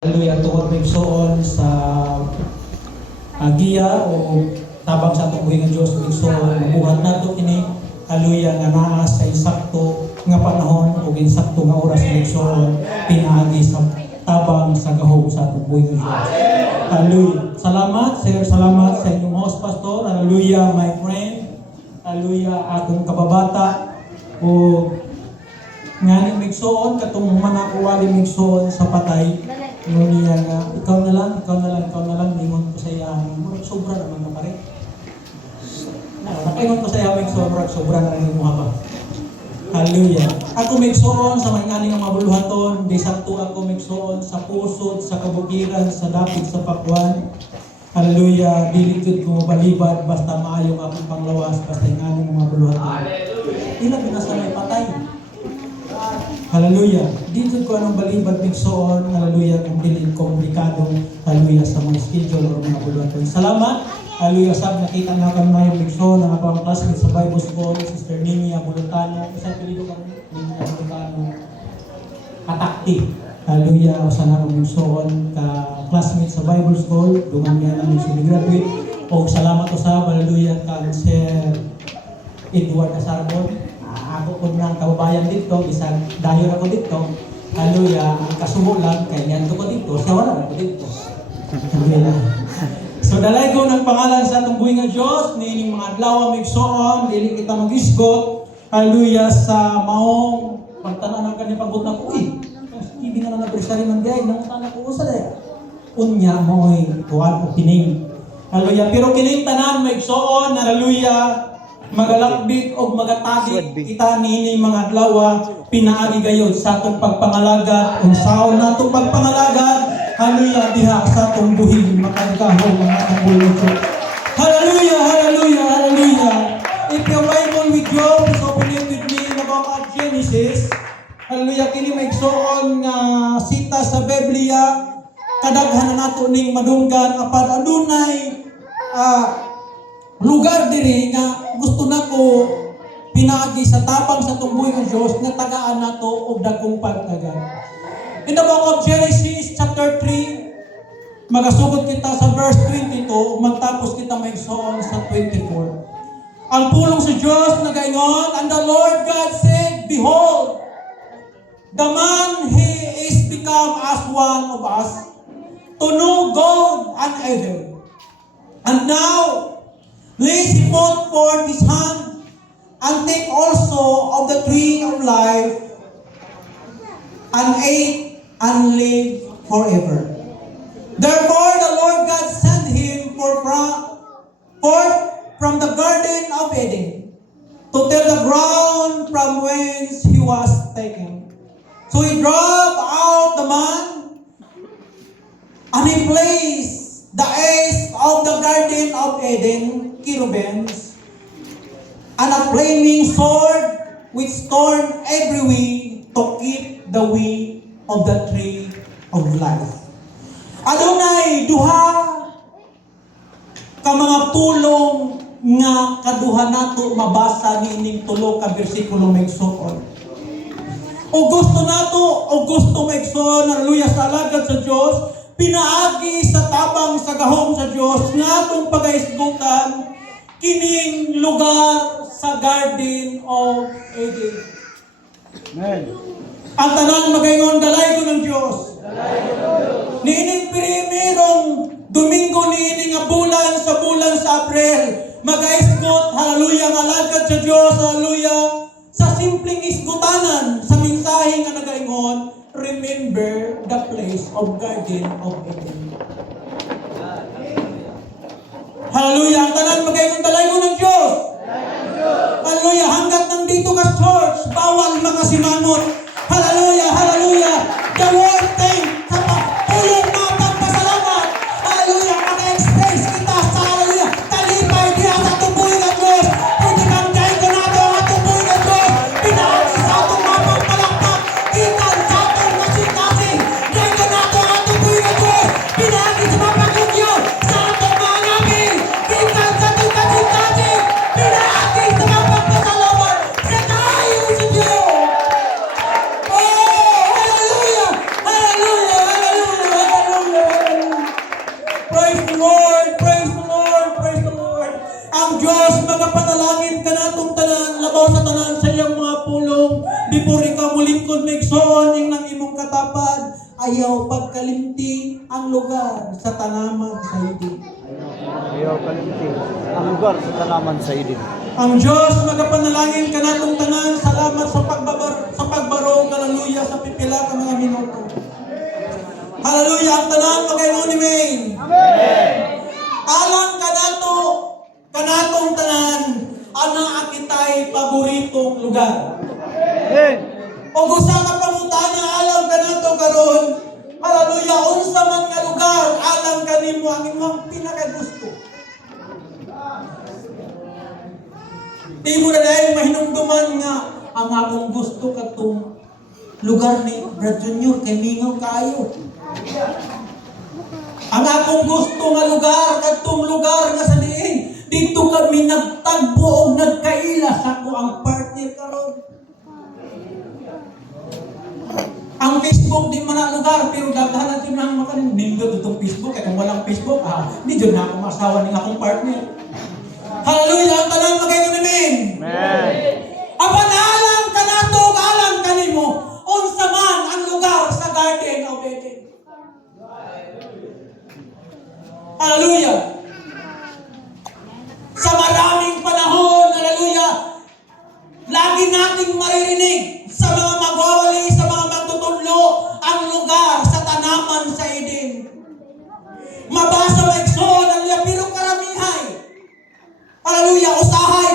Hallelujah, tuwag migsoon sa giya o tabang sa atong buhing nga Diyos migsoon mabuhat nato kini hallelujah nga naa sa insakto nga panahon o insakto nga oras migsoon pinaagi sa tabang sa gahom sa atong buhing nga Diyos. Hallelujah. Salamat, sir, salamat sa inyong host pastor. Hallelujah, my friend. Hallelujah, akong kababata o ngani migsoon katong manakuwali migsoon sa patay. Niya nga, ikaw na lang, ningon ko sa iya, sobra naman na pare. Nakaingon ko sa iya, sobra na rin mo ba. Hallelujah. Ako migsoon sa mga nga mabuluhaton, di sakto ako migsoon sa pusod, sa kabukiran, sa dapit, sa pakwan. Hallelujah. Dili jud ko mabalibad, basta maayo akong panglawas, basta yung nga mabuluhaton. Ilang binasanay patay. Hallelujah. Dito ko anong balibad migsoon, hallelujah, kung dili komplikado, hallelujah, sa mga schedule o mga buluhaton. Salamat. Hallelujah, sab nakita na kami ngayon migsoon ng akong classmate sa Bible School, Sister Nini Abulutano, isang pilido kami, Nini Abulutano, katakti. Hallelujah, usa na akong migsoon ka classmate sa Bible School, duman niya namin graduate. O salamat usab, hallelujah, ka Sir Edward Asarbon. Ako po ng kababayan dito, isang dayo ako dito. Hallelujah, ang kasubo lang, kaya niyanto ko dito, siya wala ako dito. Hallelujah. So dalay ko ng pangalan sa atong buhing nga Diyos, nining mga adlaw migsoon, dili kita mag-isgot. Hallelujah, sa maong pagtanan ng kanyang pagbuot na ko, hindi nga na nag-resari ng gay, nangutan ako sa daya. Unya mo'y tuwan o kining. Hallelujah, pero kining tanan migsoon, hallelujah, magalakbit o magatagit kita nining mga adlaw pinaagi gayud sa atong pagpangalagat unsaon natong pagpangalagat hallelujah diha sa atong buhing makagahom ang atong buhing. Hallelujah, hallelujah, hallelujah. If your Bible with you, please open it with me in the book of Genesis. Hallelujah, kini maigsoon nga sita sa Biblia kadaghan na nato ning madunggan apan adunay lugar diri nga gusto nako pinaagi sa tabang sa tumbuhay ng Diyos nga tagaan nato og dagkong pagtagan. In the book of Genesis chapter 3, magasugod kita sa verse 22, magtapos kita maigsoon sa 24. Ang pulong sa Diyos nagaingon, and the Lord God said, behold, the man he is become as one of us, to know God and evil. And now lest he put forth his hand, and take also of the tree of life, and ate and live forever. Therefore the Lord God sent him forth from the garden of Eden, to till the ground from whence he was taken. So he drove out the man, and he placed the edge of the garden of Eden, cherubims, and a flaming sword which torn every way to keep the way of the tree of life. Adunay duha ka mga tulong nga kaduha nato mabasa niining tulo ka bersikulo maigsoon. O gusto nato o gusto maigsoon, hallelujah, sa alagad sa Diyos, pinaagi sa tabang sa gahom sa Diyos nga atong pagaisgutan kining lugar sa Garden of Eden. Amen. Ang tanan magaingon dalay ko ng Diyos. Niining primerong Domingo niining nga bulan sa April, magaisgot, hallelujah, nga alagad sa Diyos, hallelujah, sa simpleng isgutanan sa mensahe nga nagaingon, remember the place of Garden of Eden. Hallelujah! Ang tanan magayon dalay mo ng Diyos. Hallelujah! Hanggat nandito ka church, bawal makasimangot. Hallelujah! Hallelujah! The word thing sa pagpulong na pagpasalamat. Hallelujah! Maka-express kita sa hallelujah. Talipay diya sa tubuhin ng Diyos. Pwede kang kain ko nato ang tubuhin ng Diyos. Pinaagi sa atong mapagpalakpak. Ikan sa atong kasing-kasing. Kain ko nato ang tubuhin ng Diyos. Pinaagi sa mapagugyo. Sa atong mga nabi. Ikan sa atong kasing-kasing. Pinaagi sa mapagpasalamat. Sa tayo sa Diyos. panalangin ka natong tanan, labaw sa tanan sa iyang mga pulong, before ikaw mulingkod maigsoon ing nang imong katapad, ayaw pagkalimti ang lugar sa tanaman sa idin. Ayaw kalimti ang lugar sa tanaman sa idin. Ang Diyos magapanalangin ka natong tanan, salamat sa pagbaro, haleluya, sa pipila ka mga minuto. Haleluya, ang tanan magayon ni Amen. Amen. Alang kanatong tanan, ana akitay paboritong lugar. Amen. O gusto ka pangutana, alam ka nato karon, haleluya, unsa man nga lugar, alam ka nimo ang imong pinakagusto. Di mo na dahil mahinumduman nga, ang akong gusto katong lugar ni Brad Junior, kay mingaw kayo. Ang akong gusto nga lugar, katong lugar nga sa diin, dito kami nagtagbo o nagkaila sa ko ang partner karon. Ang Facebook di man na lugar, pero daghan natin nang makanindot itong Facebook, kaya kung walang Facebook, di dyan na ako masawa ng akong partner. Hallelujah! Ang tanan magayon Amen. Amen. Apan alam ka nato, alam ka nimo, unsa man ang lugar sa Garden of Eden. Hallelujah! Sa maraming panahon, hallelujah, lagi nating maririnig sa mga magwawali, sa mga magtutudlo, ang lugar sa tanaman sa Eden. Mabasa maigsoon ang pero karamihay. Hallelujah, usahay,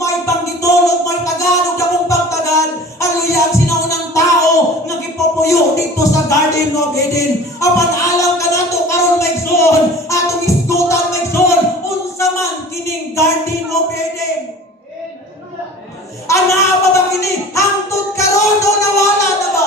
may panggitulog, may tagalog, dakong pagtagal. Hallelujah, ang sinaunang tao nga gipopuyo dito sa Garden of Eden. Apan alam ka nato karon maigsoon, atong isgutan maigsoon, unsa man kining Garden of Eden. Ana pa ba kini hangtod karon o nawala na ba?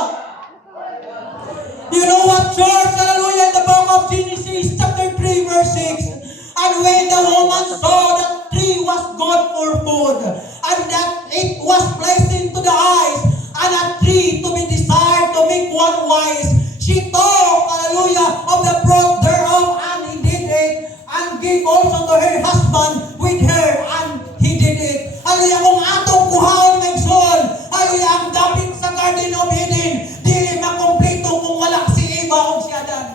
You know what, church? Hallelujah, in the book of Genesis chapter 3 verse 6. And when the woman saw that tree was good for food, and that it was pleasing to the eyes, and a tree to be desired to make one wise, she took, hallelujah, of the fruit thereof, and he did it, and gave also to her husband with her, and he did it. Hallelujah, kung atong kuhaon ng son, hallelujah, ang dapit sa Garden of Eden, di makompleto kung wala si Eva o si Adan.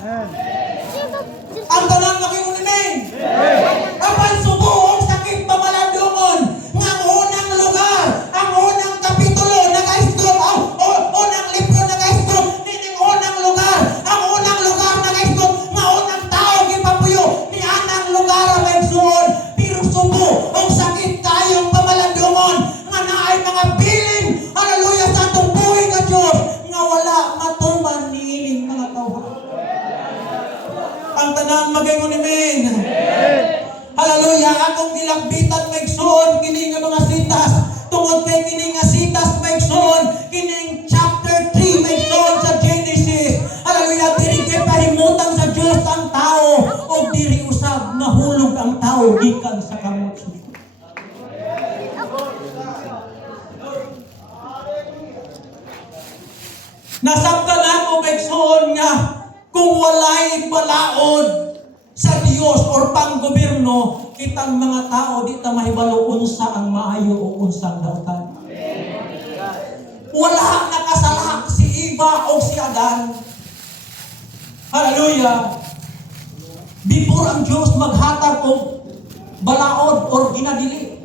Ang tanan makinig Amen. Apan subuong sakit pamalandungon nga ang unang lugar, ang unang kapitulo nag-istrom, unang libro nag-istrom, nining unang lugar, ang unang lugar nag-istrom, nga unang tao gipapuyo, ni anang lugar ang magsuon, pero subo ang sakit tayong pamalandungon, nga naay mga bilin, hallelujah, sa atong buhay nga Diyos, nga wala matuman ni ining mga tawhan. Ang tanan magayon Amen. Hallelujah, akong gilagbitan maigsoon kini nga mga sitas, tungod kay kini nga sitas maigsoon kining chapter 3 maigsoon sa Genesis. Hallelujah, diri kay pahimutan sa Dios ang tao o diri usab nahulog ang tao gikan sa kamot. Nasabtan ako maigsoon nga kung walay balaod sa Dios or panggobyerno, kitang mga tao di ta mahibalo unsa ang maayo o unsa ang dautan. Wala nakasalak si Eva o si Adan. Hallelujah. Before ang Dios maghatag og balaod or ginadili.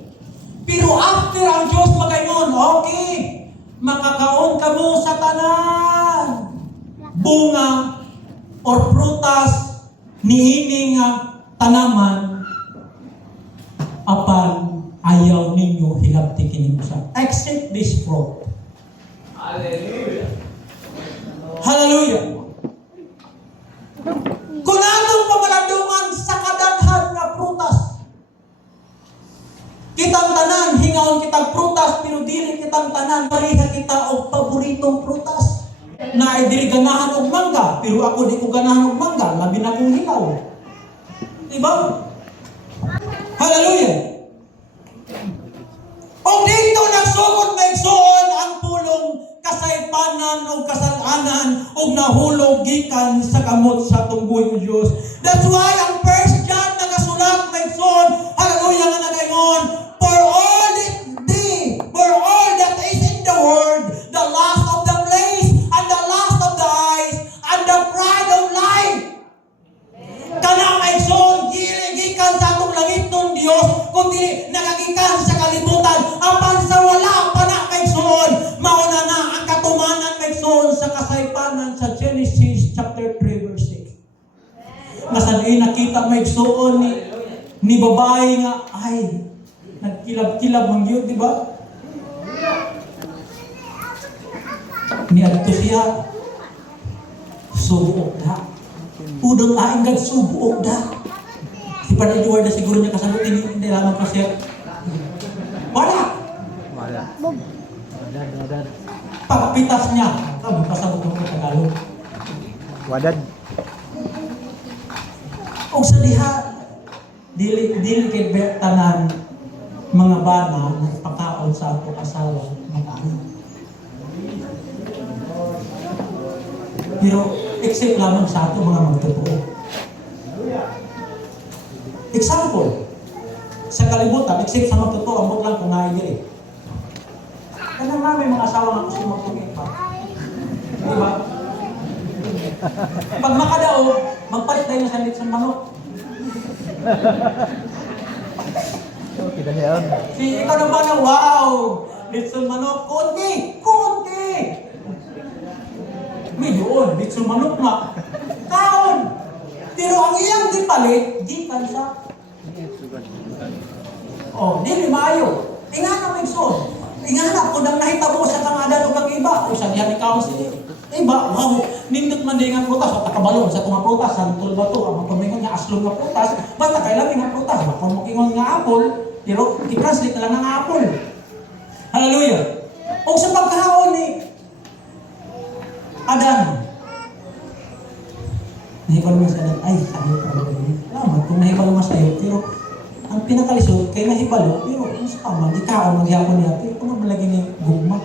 Pero after ang Dios magayon, okay, makakaon kamo sa tanan bunga or prutas niining tanaman, apan ayaw ninyo hilabti kining usa. Accept this fruit. Hallelujah. Hallelujah. Kung atong pamalandungan sa kadaghan nga prutas, kitang tanan hingaon kitang prutas, pero dili kitang tanan pareha kita og paboritong prutas. Na ay diri ganahan og mangga, pero ako di ko ganahan og mangga, labi na kong hilaw. Diba? Hallelujah! O dito nagsugod maigsoon ang pulong kasaypanan o kasalanan o nahulog gikan sa kamot sa tunggoy o Diyos. That's why ang 1 John nagasulat maigsoon, hallelujah nga nagayon, for all Nga sa nakita may igsuon ni babae nga, ay, nagkilab-kilab ang yun, di ba? Ni adto siya, subuok da. Udang aing gag subuok da. Si Padre Edward na siguro niya kasagutin, hindi lamang pa siya. Wala! Wala. Wadad. Pagpitas niya, kami pasagot ng Tagalog. Wadad. O sa diha, dili kay tanan mga bana na ipakaon sa ato asawa mag-ano. Pero except lamang sa ato mga magtotoo. Example, sa kalibutan, except sa magtotoo, amot lang kung naigay. Kanang namin mga asawa nga gusto magtugin pa. Di ba? Pag makadaog, magpalit tayo ng sandit sa manok. Kita niya yun. Si ikaw naman na, wow! Litson manok, konti! Konti! May doon, litson manok na. Kaon! Pero ang iyang di palit, di kansa. Oh, di maayo. Ingana may son. Ingana ko nang nahitabo sa kangadan o kang iba. O sa diyan ikaw si iba, wow, nindot man din ang prutas, o takabalon sa tunga prutas, sa tulbato, ang pagpamingon nga aslong nga prutas, basta kailangan nga prutas, mapamukingon nga apple, pero i-translate na lang ng apple. Hallelujah! O sa pagkahaon ni Adan, nahibalo mo sa Adan, ay, sayo pa ba yun? Laman, kung nahibalo mo sa'yo, pero ang pinakalisod, kay nahibalo, pero mas tama, di kaon, magyapon niya, pero kung malagi ni gugma.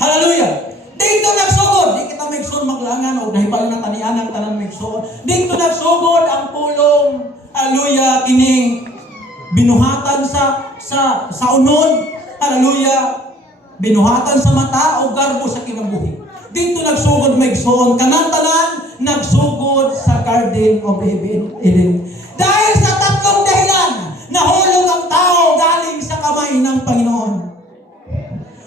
Hallelujah! Dito nagsugod, di kita magsugod maglangan o nahibalo na tanian ang tanan magsugod. Dito nagsugod ang pulong, hallelujah, kining binuhatan sa unon, hallelujah, binuhatan sa mata o garbo sa kinabuhi. Dito nagsugod magsugod, kanang tanan nagsugod sa Garden of Eden. Dahil sa tatlong dahilan, nahulog ang tao galing sa kamay ng Panginoon.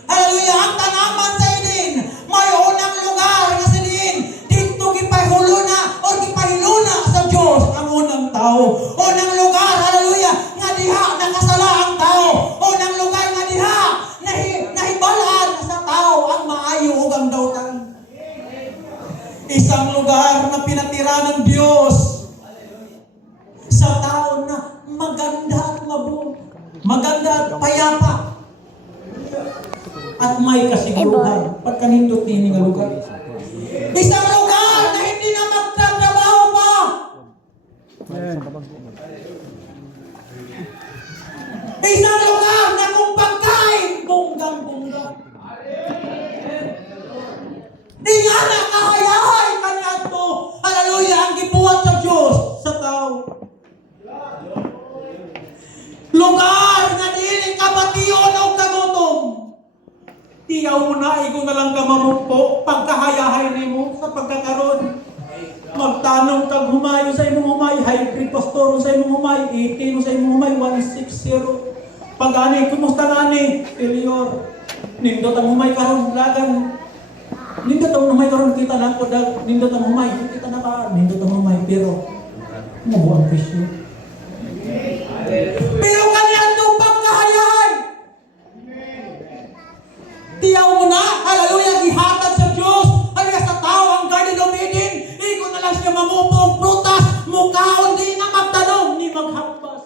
Hallelujah, ang tanaman sa Eden, may unang lugar na sa Eden, dito gipahuluna o gipahiluna sa Diyos ang unang tao. Unang lugar, hallelujah, nga diha nakasala ang tao. Unang lugar nga diha, nahibalaan sa tao ang maayo ug ang dautan. Isang lugar na pinatira ng Diyos sa tao na maganda at mabuo, maganda at payapa, at may kasiguruhan pagkanindot ni nga lugar. Isang lugar na hindi na magtatrabaho pa. Isang lugar na kung pagkain, bunggang-bunggang. Di nga nakahayahay kanya to, hallelujah, ang gibuhat sa Diyos sa tao. Lugar na dili kabation o kagutom. Iyaw mo na, ikaw na lang ka mamumpo, pagkahayahay ni mo sa pagkakaroon. Magtanong kag humayo sa imong humay, hybrid pastor sa imong humay, 18 sa imong humay, 160. Pag-ani, kumusta ngani? Failure. Nindot ang humay karon lagan. Nindot ang humay karon kita na ko dag, nindot ang humay, kita na ka, nindot ang humay, pero mabuang presyo. Pero kanyan itong pagkahayahay. Tiyaw mo na, hallelujah, gihatag sa Diyos, hallelujah, sa tao ang Garden of Eden, iko na lang siya mamupong prutas, mukhaon di na magtanong, ni maghambas.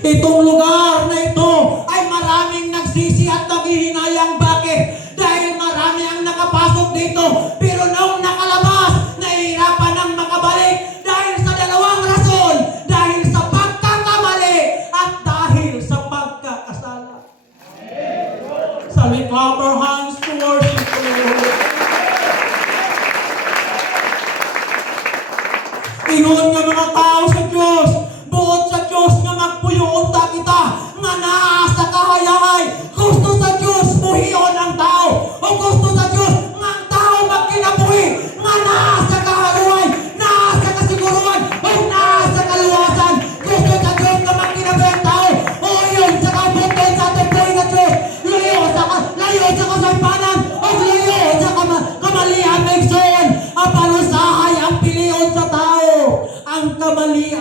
Itong lugar na ito ay maraming nagsisi at naghihinayang. Bakit? Dahil marami ang nakapasok dito, pero noong nakalabas, nahihirapan ang makabalik dahil sa dalawang rason, dahil sa pagkakamali at dahil sa pagkakasala. So we clap our hands to worship the Lord. Ingon nga mga tao sa Diyos, buot sa Diyos nga magpuyoon ta kita, nga naa sa kahayahay. Gusto sa Diyos buhion ang tao, o gusto sa Diyos nga ang tao magkinabuhi, nga naa sa kahaluhay, naa sa kasiguruhan, o naa sa kaluwasan. Gusto sa Diyos nga magkinabuhi ang tao, o yun sa kabuton sa tempoy na Diyos, layo sa kasaypanan, o layo sa kamalian ng son.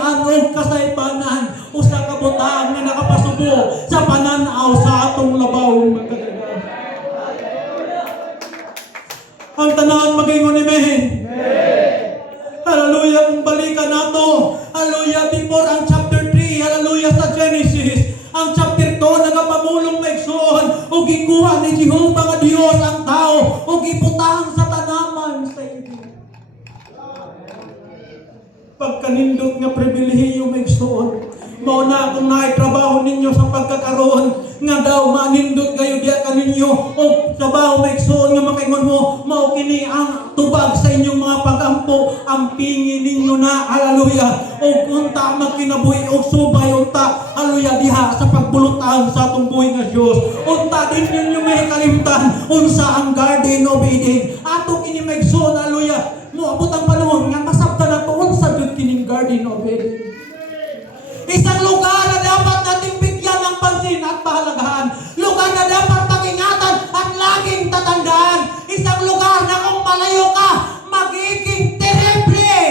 kaligtasan o kasaypanan o sa kabutang nga nakapasubo sa pananaw sa atong labaw magkagagal. Ang tanan magingon amen. Hallelujah, kung balikan nato, hallelujah, before ang chapter 3, hallelujah, sa Genesis, ang chapter 2, nagapamulong maigsoon, o gikuha ni Jehovah nga Dios ang tao, o giputang sa tanaman sa iyo. Pagkanindot nga pribilehiyo maigsoon, mao na kung naitrabaho ninyo sa pagkakaroon, nga daw manindot kayo diya kaninyo, o trabaho maigsoon nga makaingon mo, mao kini ang tubag sa inyong mga pagampo, ang pingin ninyo na, hallelujah, o unta magkinabuhi, o subay, unta, hallelujah, diha sa pagbulutan sa atong buhay nga Diyos. Unta din ninyo may kalimtan, unsa ang Garden of Eden. Ato kini maigsoon, hallelujah, moabot ang panahon nga masabta na tuon sa Diyos kining Garden of Eden. Isang lugar na dapat nating bigyan ng pansin at pahalagahan. Lugar na dapat pag-ingatan at laging tatandaan. Isang lugar na kung malayo ka, magiging terrible,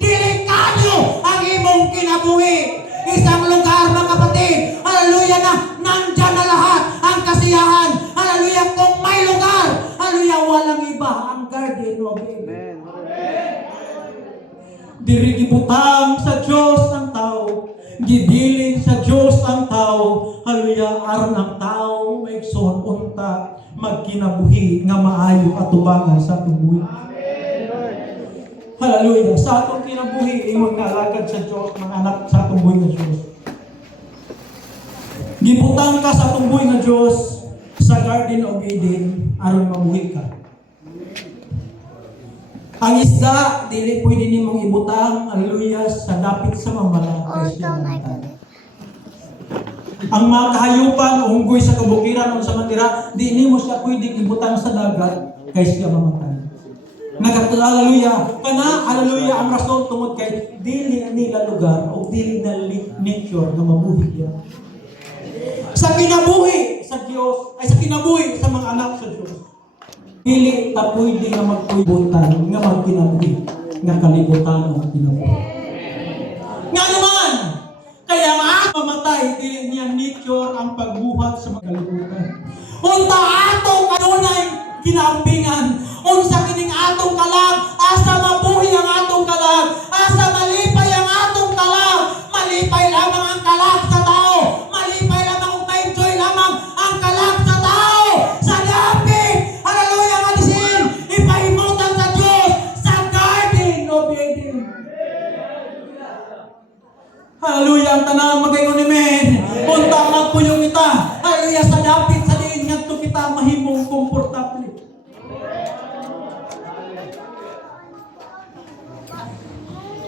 delikado ang imong kinabuhi. Isang lugar, mga kapatid, hallelujah, na nandyan na lahat ang kasiyahan. Hallelujah, kung may lugar, hallelujah, walang iba ang Garden of Eden. Diri gibutang sa Diyos ang tao, gibilin sa Diyos ang tao, hallelujah, aron ang tao maigsoon unta magkinabuhi nga maayo at tubangan sa atong buhi. Hallelujah, sa atong kinabuhi imong nalagad sa Diyos, mga anak sa atong buhi nga Diyos. Gibutang ka sa atong buhi nga Diyos sa Garden of Eden aron mabuhi ka. Ang isda, dili pwede nimong ibutang, hallelujah, sa dapit sa mamala. Ang mga kahayupan o unggoy sa kabukiran o sa matira, di nimo siya pwedeng ibutang sa dagat kay siya mamatay. Hallelujah, kana, hallelujah, ang rason tungod kay dili na nila lugar o dili na nature na mabuhi niya. Sa kinabuhi sa Diyos, ay sa kinabuhi sa mga anak sa Diyos. Dili ta pwede nga magpuibutan nga magkinabuhi nga kalibutan ang kinabuhi. Nga naman, kaya mamatay dili niya nature ang pagbuhat sa mga kalibutan. Unta atong kanunay kinaambingan, unsa kining atong kalag, asa mabuhi ang atong kalag, asa malipay ang atong kalag, malipay lamang ang kalag sa tao, malipay lamang kung ma-enjoy lamang ang kalag sa tao, sa dapit, hallelujah, malisin, ipahimutan sa Diyos, sa Garden of Eden. Hallelujah, ang tanan magayon amen. Unta magpuyong kita, hallelujah, sa dapit sa diin ngadto kita mahimong komportable.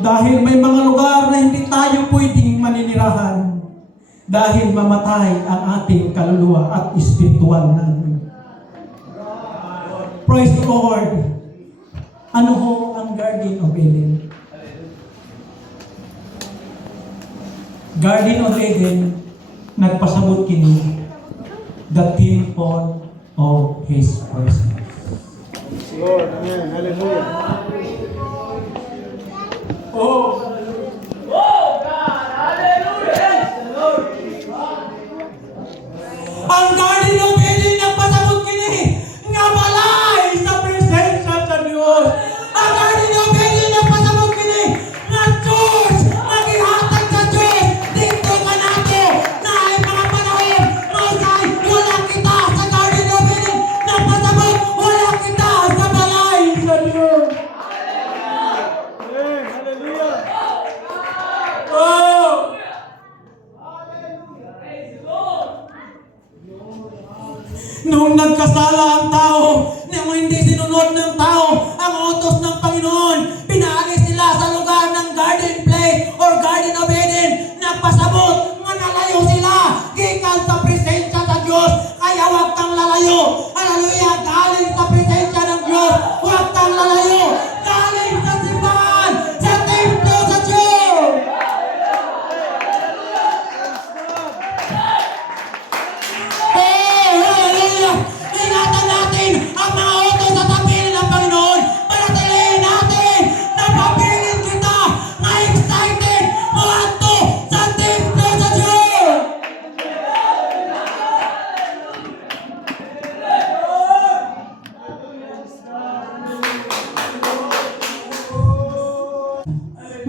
Dahil may mga lugar na hindi tayo pwedeng maninirahan dahil mamatay ang ating kaluluwa at espiritual natin. Praise the Lord. Ano ho ang Garden of Eden? Garden of Eden, nagpasabot kini, the temple of His presence. Lord, amen, hallelujah. Oh, ang Garden of Eden nagpasabot kini nga balay sa presensya sa Dios. Ang Garden of Eden nagpasabot kini nga Diyos, magihatag sa Diyos dito ka nato na ay mga panahon mausay wala kita sa Garden of Eden. Nagpasabot wala kita sa balay sa Dios. Amen, hallelujah. Oh! Noong nagkasala ang tao, nung hindi sinunod ng tao ang utos ng Panginoon, pinaalis sila sa lugar ng garden place or Garden of Eden. Nagpasabot nga nalayo sila gikan sa presensya sa Diyos. Kaya huwag kang lalayo. Hallelujah! Galing sa presensya ng Diyos, huwag kang lalayo. Galing sa simbahan, sa templo sa Diyos. Hallelujah! Ingatan natin ang mga utos sa tapirin ng Panginoon.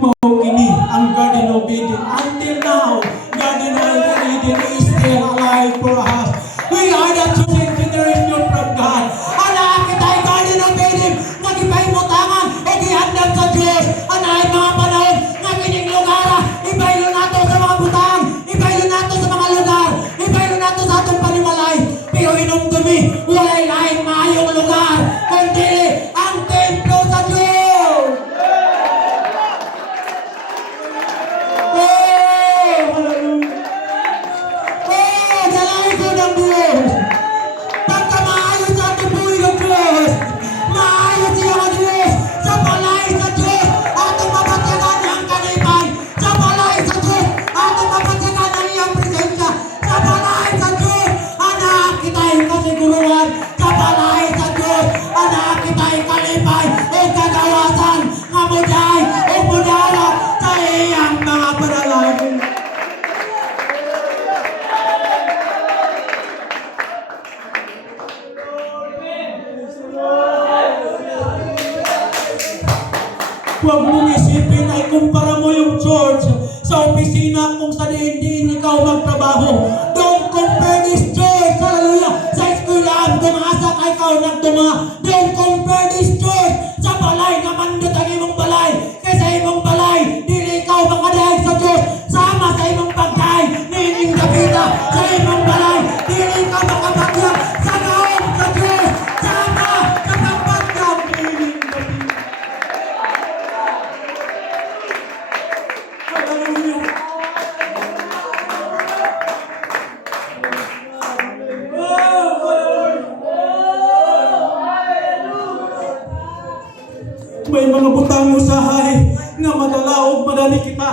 Mao kini ang Garden of Eden. Until now, Garden of Eden is still alive for us. We are the chosen generation from God. Ana kita'y Garden of Eden, nagipahimutangan, o gihandam sa Diyos. Ana ay mga panahon, nga kining lugar, ibaylo nato sa mga butang, ibaylo nato sa mga lugar, ibaylo nato sa atong panimalay. Pero inumdumi, walay lain maayong lugar, kundi ang templo sa Diyos. Dalangin ko ng Diyos. Pagka maayos sa ating buhay ng Diyos, maayos siya ng Diyos, sa balay sa Diyos, atong mapatyagan ang kanipan, sa balay sa Diyos, atong mapatyagan ang iyang presensya, sa balay sa Diyos, anak kita'y kasiguruhan, sa balay sa Diyos, anak kita'y kalipay, o kagawasan, nga muday, o mudara, sa iyang mga panalangin. Huwag mong isipin ay kumpara mo yung church sa opisina kung sa diin ikaw magtrabaho. Don't compare this church, hallelujah, sa eskwelahan kung asa ka ikaw nagtunga. Don't compare this church sa balay na mandot ang imong balay. Kaysa imong balay, dili ikaw makadahig sa Diyos. Sama sa imong pagkain, nining Davida, sa imong balay, dili ka makapagyag sa naong sa Diyos. Sama sa pagpagyag, nining Davida. Hallelujah. May mga butang usahay nga madalaog madali kita.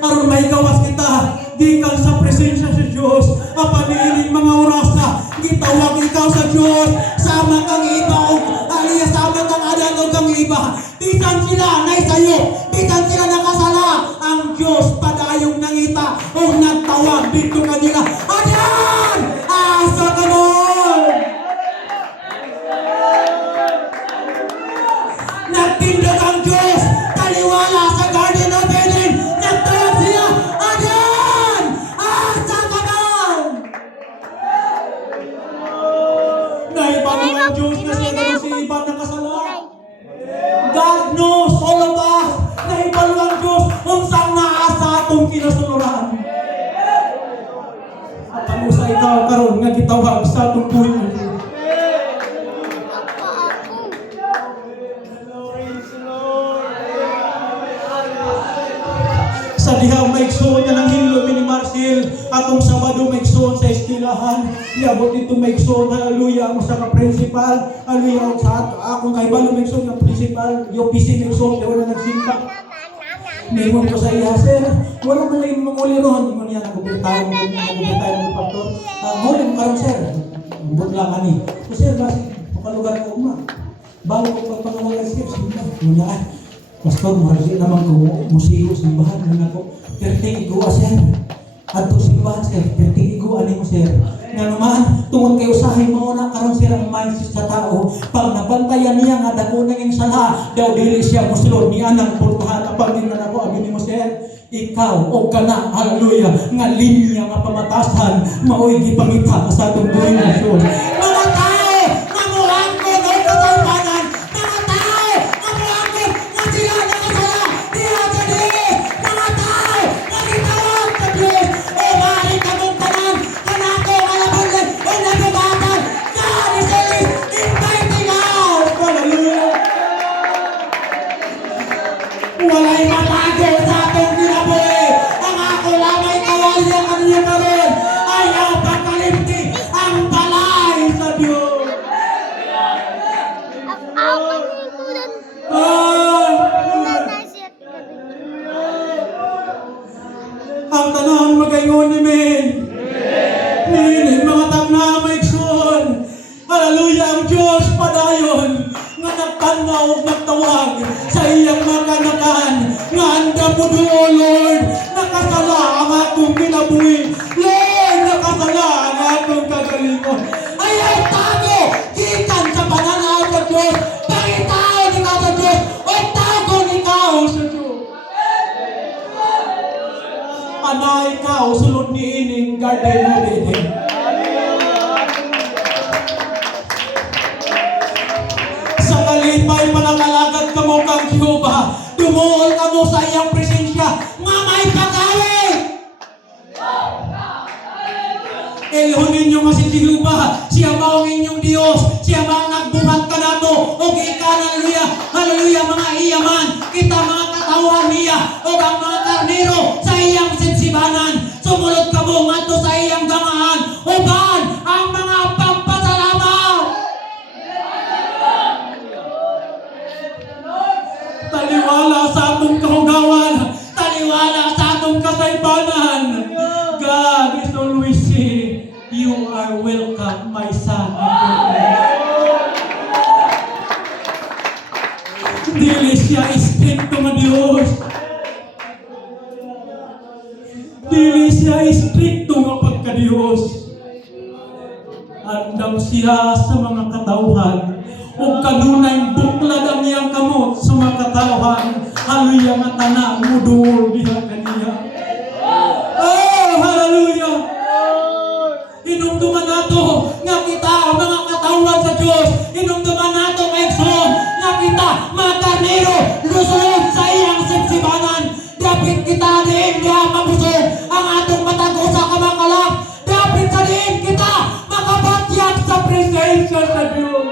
Aron may gawas kita, gikan sa presensya sa Diyos. Apaniining mga orasa, gitawag ikaw sa Diyos. Sama kang iba o aliya sama kang adan o kang iba. Bisan sila na isayo, bisan sila nakasala. Ang Diyos padayong nangita o nagtawag dito kanila. Adan! Asa ka nun! Nagtindog ang Diyos, taliwala sa Garden of Eden. Nagtawag siya, Adan! Asa ka nun! Naibalo ang Diyos na siya na si iba nakasala. God knows all of us. Naibalo ang Diyos kung saan naasa atong kinasuluran. At ano sa ikaw karon nga gitawag sa atong buhay ng Diyos. Sa diha maigsoon niya ng hinlo ni Marcel, atong Sabado maigsoon sa eskwelahan, niabot dito maigsoon, hallelujah, ang usa ka principal, hallelujah, sa akong kaibalo maigsoon ng principal, yung PC maigsoon, kaya wala nagsinta. Ningon ko sa iya, sir, wala man lang mga uli ron, ningon niya, nagubitayan ng pastor. Huli mo karon, sir, budla ka ni. So, sir, bakit pakalugar ko ma? Bago ko pagpangawala, sir, sinta. Ningon niya, pastor, marasi naman ko, musiko, simbahan, nang ako, perting iguwa, sir. At simbahan, sir, perting iguwa, mo, sir. Nga naman, tungod kayo usahay mo na karon sir ang mindset sa tao. Pag nabantayan niya nga dako nang yung sala, daw dili siya musulod niya ng purtuhan. Apag din na ako, abin mo, sir, ikaw o kana, hallelujah, nga linya nga pamatasan, mao'y gipangita sa atong buhay ng Diyos. Mga tao, mamuhangkon o katalpanan, mga tao, mamuhangkon nga sila nakasala, diya gani, mga tao, nagitawag sa Diyos, o maaaring kamong tanan, kanako, kalabulan, o nabugatan, God is always inviting out, hallelujah. Walay matago sa atong kinabuhi. Ang ako lamay kawalya kaniya karon ay ang pagkalimti, ang balay sa Diyos. Ang tanang magayon ni men. Nining mga tagna maigsoon. Hallelujah, ang Diyos padayon nga nagtanaw ug nagtawag sa iyang mga kanakan nga anda mo duo, Lord, nakasala ang akong kinabuhi. Lord, nakasala ang akong kagalingon. Ayaw tago gikan sa pananaw sa Diyos. Pangitaon ikaw sa Diyos o tago ikaw sa Diyos. na ikaw sulod ni ining Garden of Eden. Sa kalipay panangalagad ka mo kang Jehova, dumuol ka mo sa iyang presensya, nga may pagawin! Elohin ninyo nga si Jehova, siya ba ang inyong Diyos, siya ba ang nagbuhat ka na to, o ikaw, hallelujah, hallelujah, mga iyaman, kita mga katawan niya, o ang mga karnero sa iyang sinsibanan, sumulot ka mo nga to sa iyang gamaan, o gaan ang mga pagpasalamat. Taliwala sa atong kahugawan, taliwala sa atong kasaypanan. God is always saying, you are welcome, my son and daughter. Dili siya istrikto nga Diyos. Dili siya istrikto nga pagka-Diyos. Andam siya sa mga katawhan, o kanunay buklad ang iyang kamot sa mga katawhan. Hallelujah nga tanan muduol diha kaniya. Oh, hallelujah! Inumduman nato nga kita ang mga katawhan sa Diyos. Inumduman nato nga igsoon nga kita mga karnero lusunod sa iyang sipsibanan. Dapat kita din nga mabusog ang atong matago sa kamakalap. Dapat sa din kita makabatyag sa presensya sa Diyos.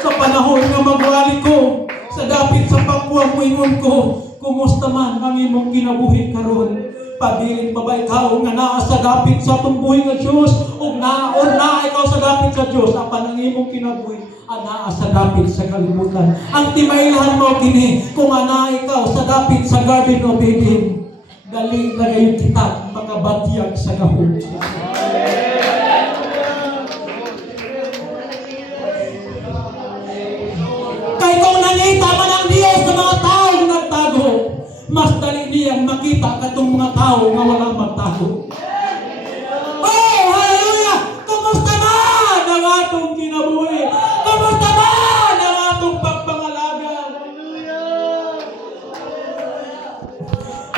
Sa panahon nga magwali ko, sa dapit sa pakuwang moingon ko, kumusta man ang imong kinabuhi karon? Pabiling pa ba ikaw nga naa sa dapit sa tumbuhi nga Diyos, o naa ikaw sa dapit sa Diyos, apan ang imong kinabuhi ana sa dapit sa kalibutan. Ang timaylahan mo kini kung ana ikaw sa dapit sa Garden of Eden, dali na gayon kita makabatyag sa gahom. Kay kung nangita man ang Diyos sa mga taong nagtago, mas dali niyang makita katong mga tao nga walang magtago. Oh, hallelujah! Kumusta man ang atong kinabuhi? Kumusta man ang atong pagpangalaga?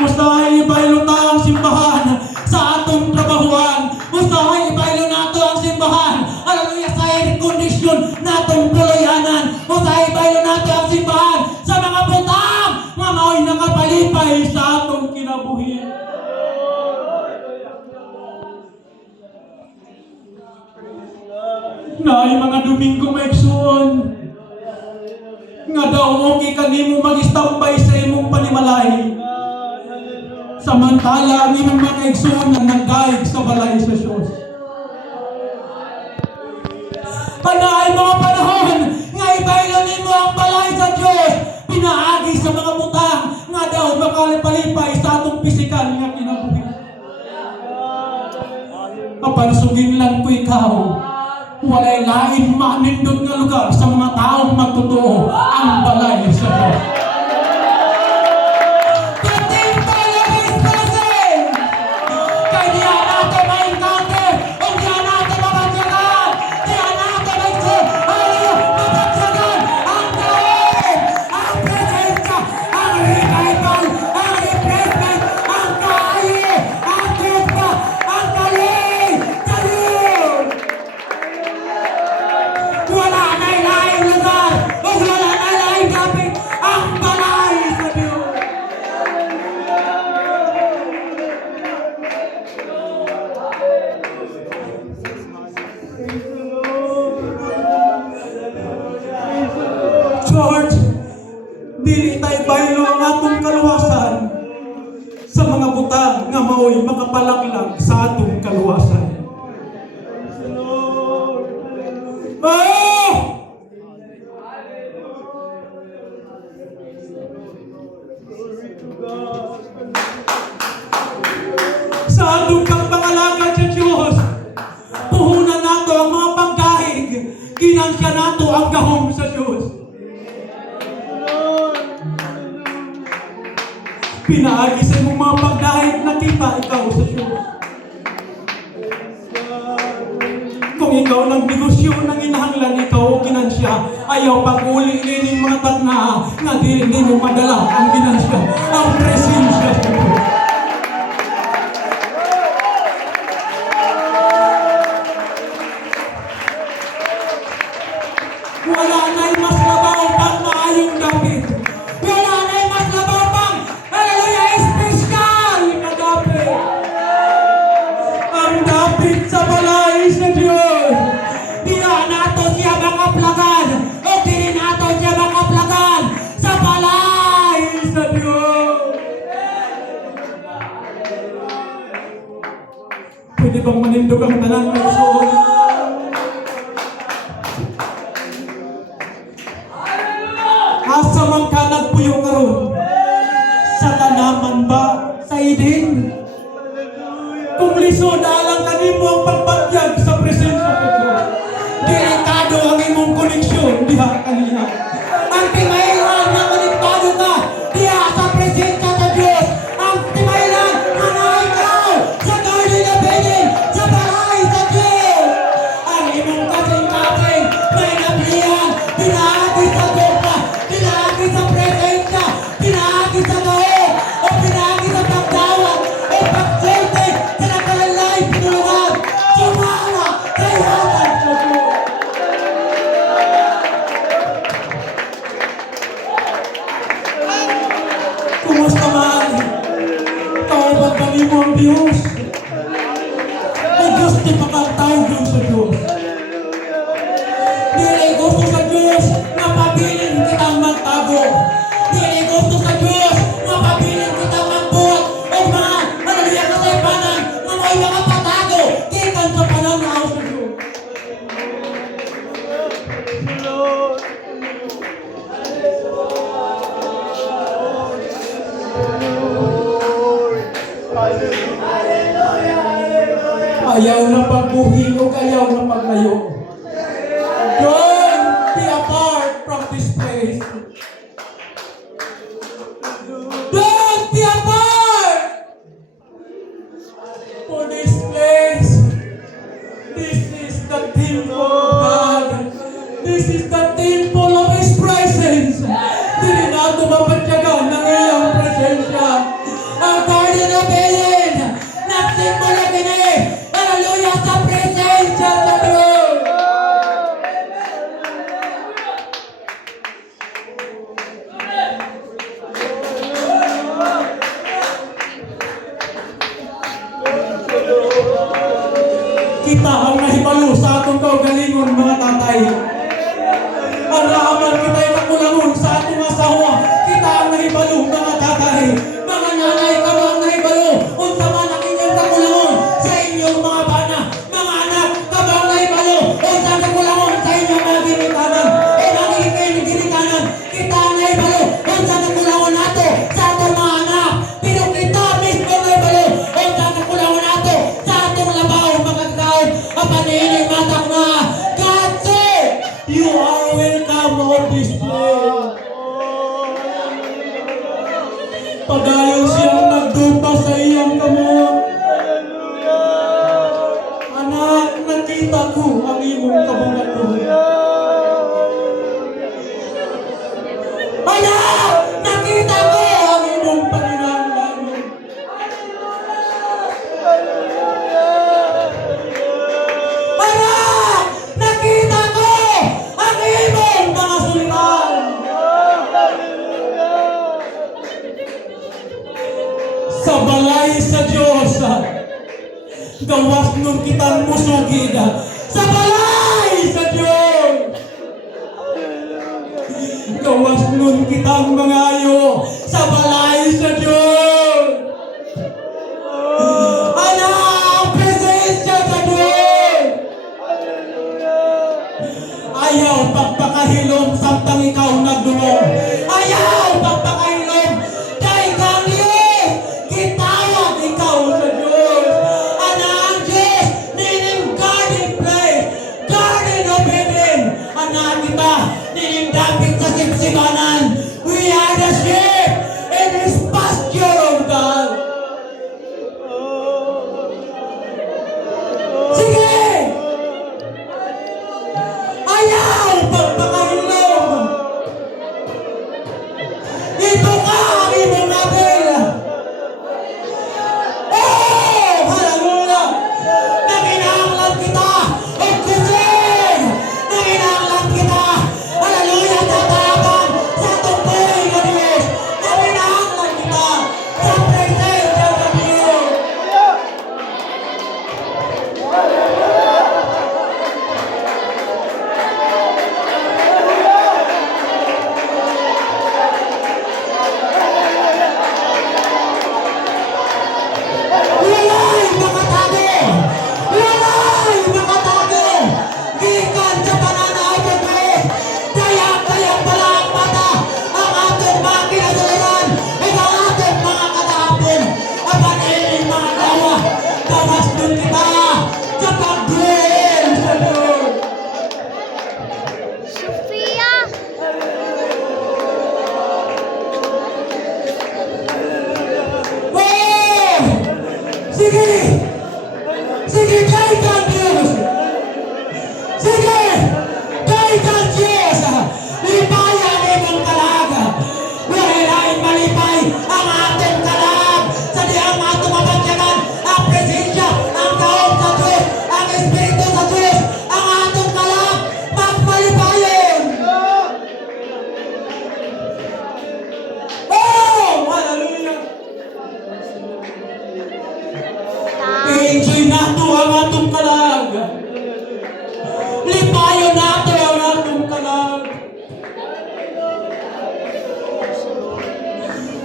Mustahay ibaylo ta ang simbahan sa atong trabahuan. Mustahay ibaylo nato ang simbahan. Hallelujah, sa air condition natong puluyanan. Mustahay ibaylo nato ang simbahan sa mga butang nga mao'y nakapalipay sa atong kinabuhi. Naay mga Domingo maigsoon nga daw okay kanimo mag-istambay sa imong panimalay. Samantala ang imong mga igsoon ang nagdaig sa balay sa Diyos. Panaay mga panahon nga ibaylo nimo ang balay sa Diyos, pinaagi sa mga butang nga daw makalipalipay sa atong pisikal nga kinabuhi. Kapansugin lang ko ikaw, walay lain manindot nga lugar sa mga taong magtotoo ang balay sa Diyos. George, dili tay baylo ang atong kaluwasan sa mga butang nga mao'y makapalaklag sa atong kaluwasan. Oh! Sa atong pagpangalagad sa Diyos, puhunan nato ang mga pagdahig, ginansya nato ang gahom sa Diyos. Pinaagi sa imong mga pagdahig, nakita ikaw sa Diyos. Kung ikaw nagnegosyo ng inahanglan ikaw o ginansya, ayaw pag-uli nining mga tatna nga di mo madala ang ginansya, ang presensya sa Diyos. Wala na'y mas labaw pang maayong David. Wala na'y mas labaw pang, hallelujah, espesyal na David. Ang David sa balay sa Diyos. Di na nato siya makaplagan o di rin nato siya makaplagan sa balay sa Diyos. Pwede bang manindog ang tanan ng soul? Asa man ka nagpuyo karon? Sa tanaman ba? Sa Eden? Kung lisod alang kanimo ang pagpatyag sa presensya ko Diyos. Delikado ang imong koneksyon diha kanina. Ang timailan na konektado ka diha sa presensya sa Diyos. Ang timailan na naikaw sa Garden of Eden, sa bahay sa Diyos. Ang imong kasing-kasing may nablihan, pinahagi sa goma, pinahagi sa presensya, pinahagi sa gawa, o pinahagi sa pagdawat, o pagsulti sa nakalalay pinulungan, sumala sa ihatan sa Diyos. Kumusta man? Kawaban ka mo ang Diyos. O Diyos, di pa kang sa Diyos. Dili gusto sa Diyos na pabilin kitang magtago. Dili gusto sa Diyos na pabilin kitang magbuhat o mga hallelujah kasaypanan na may mga patago gikan sa pananaw sa Diyos. Ayaw na pagbuhi o ayaw na paglayo. Don't be apart from this place. Don't be apart for this place. This is the temple of God. This is the temple of His presence. Dili na ito mapatyagan ng iyong presensya. Ang Garden of Eden, nagsimula kini, hallelujah, sa presensya sa Diyos. Kita ang nahibalo sa atong kaugalingon mga tatay. Ang raaman kita'y nakulangon sa atong asawa. Kita ang nahibalo mga tatay. Mga nanay ka ang nahibalo. Unsa man ang inyong nakulangon sa inyong mga bana. Mga anak ka ang nahibalo. Unsa ang nakulangon sa inyong mga ginikanan. O nagiging ginikanan. Kita ang nahibalo. Unsa ang nakulangon nato sa atong mga anak. Pero kita mismo nahibalo. Unsa ang nakulangon nato sa atong labaw mga tao. Apaninig matang na. God said, you are welcome on this place. Padayon siyang nagdupa sa iyang kamot. Anak, nakita ko ang iyong kabangaton. Anak, nakita ko ang iyong paninanglan. Anak, nakita ko ang iyong mga sulitan. Sa balay sa Diyos, gawas nun kitang musugid. Sa balay sa Diyos, gawas nun kitang mangayo. Sa balay sa Diyos, anak, presensya sa Diyos. Ayaw pagpakahilom samtang ikaw nagdulong. Ayaw pagpakahilom kay kang Diyos. Kitawag ikaw sa Diyos. Anak Diyos, nining garden place, Garden of Eden. Anak kita, nining dapit sa sipsibanan. We are the sheep in His pasture. Sige, kay ka Diyos! Sige! Kay ka Diyos! Lipayan imong kalaga! Lahilain malipay ang ating kalag! Sa diyang atong mapagyagan ang presensya, ang kaom sa Diyos, ang Espiritu sa Diyos, ang atong kalag! Magmalipayon! Oh! Hallelujah! I-enjoy nato ang atong kalag! Lipayon nato ang atong kalag!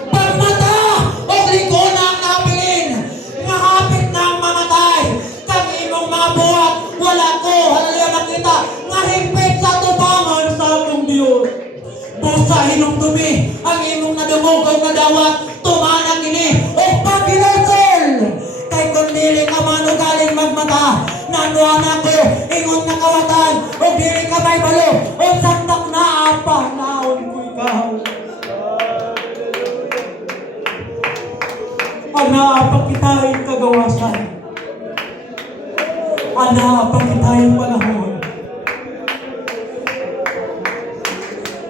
Pagmata o likona ang nabilin, nga hapit na ang mamatay, kag imong mga buhat, wala ko, hallelujah makita, nga higpit sa tubangan sa akong Diyos. Busa hinumdumi, ang imong nadumog o nadawat, tumanang ini, o pagkinasol, kay kung dili ka man o galing magmata, nanuan ako, ingon na kawatan, o dili ka may balo, o santak na apa, naon ko ikaw. Ana, pagkitay kagawasan. Ana, pagkitay panahon.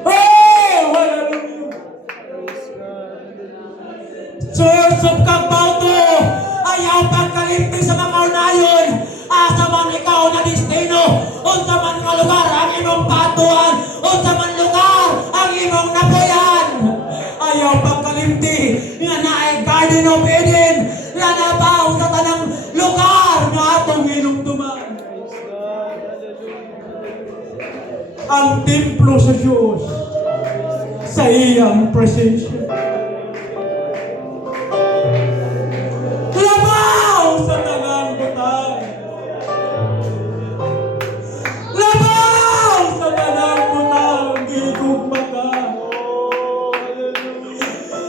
Oh! Hallelujah! Source of Kagbauto, ayaw pagkalimpi sa mga kaunayon, asa man ikaw na destino, unsa man nga lugar ang imong patuan, unsa man lugar ang imong napuyan. Ayaw pagkalimti, nga naay Garden of Eden, lanabaw sa tanang lugar nga atong hinumduman. Ang templo sa Diyos, sa iyang presensya. Labaw sa tanang butay. Labaw sa tanang butay, gigugma ka.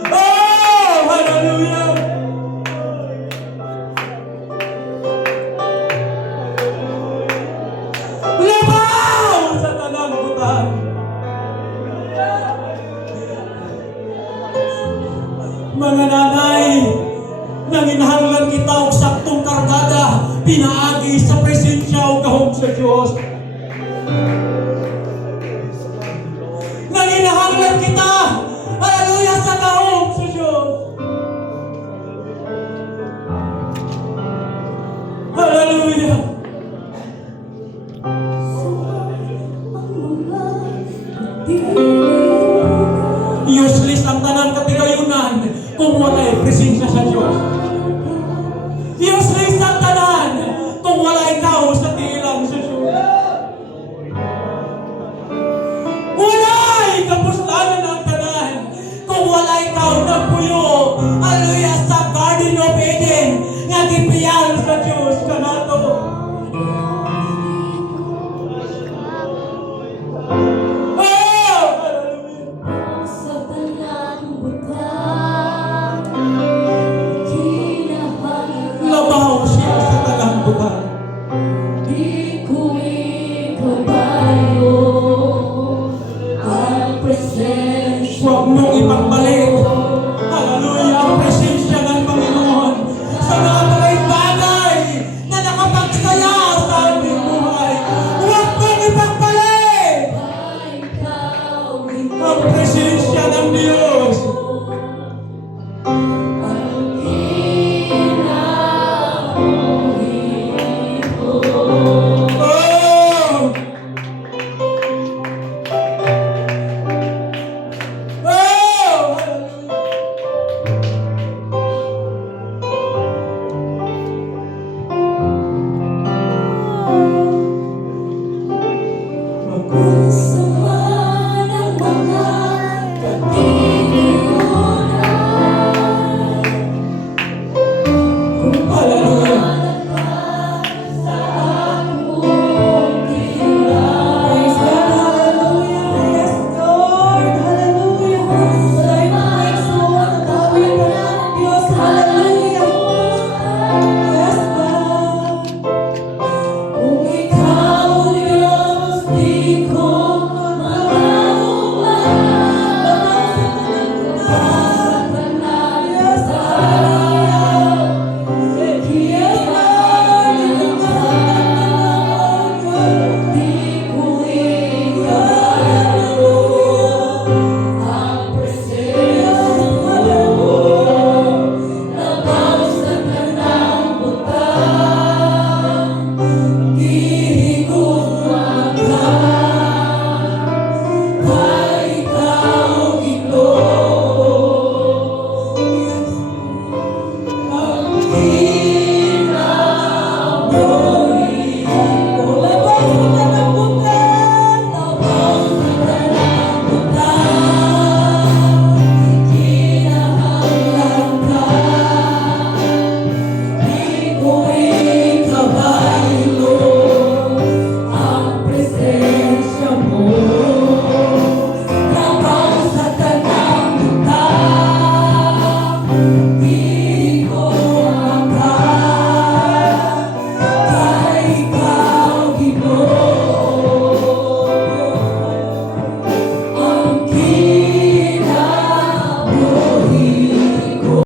Oh, hallelujah! Labaw sa tanang butay. Mga nanay, nanginahanglan kita og saktong kargada, pinaagi sa presensya o gahom sa Diyos. Nanginahanglan kita, hallelujah, sa gahom sa Diyos. Hallelujah. Useless ang tanang katigayunan kung wala'y presensya sa Diyos.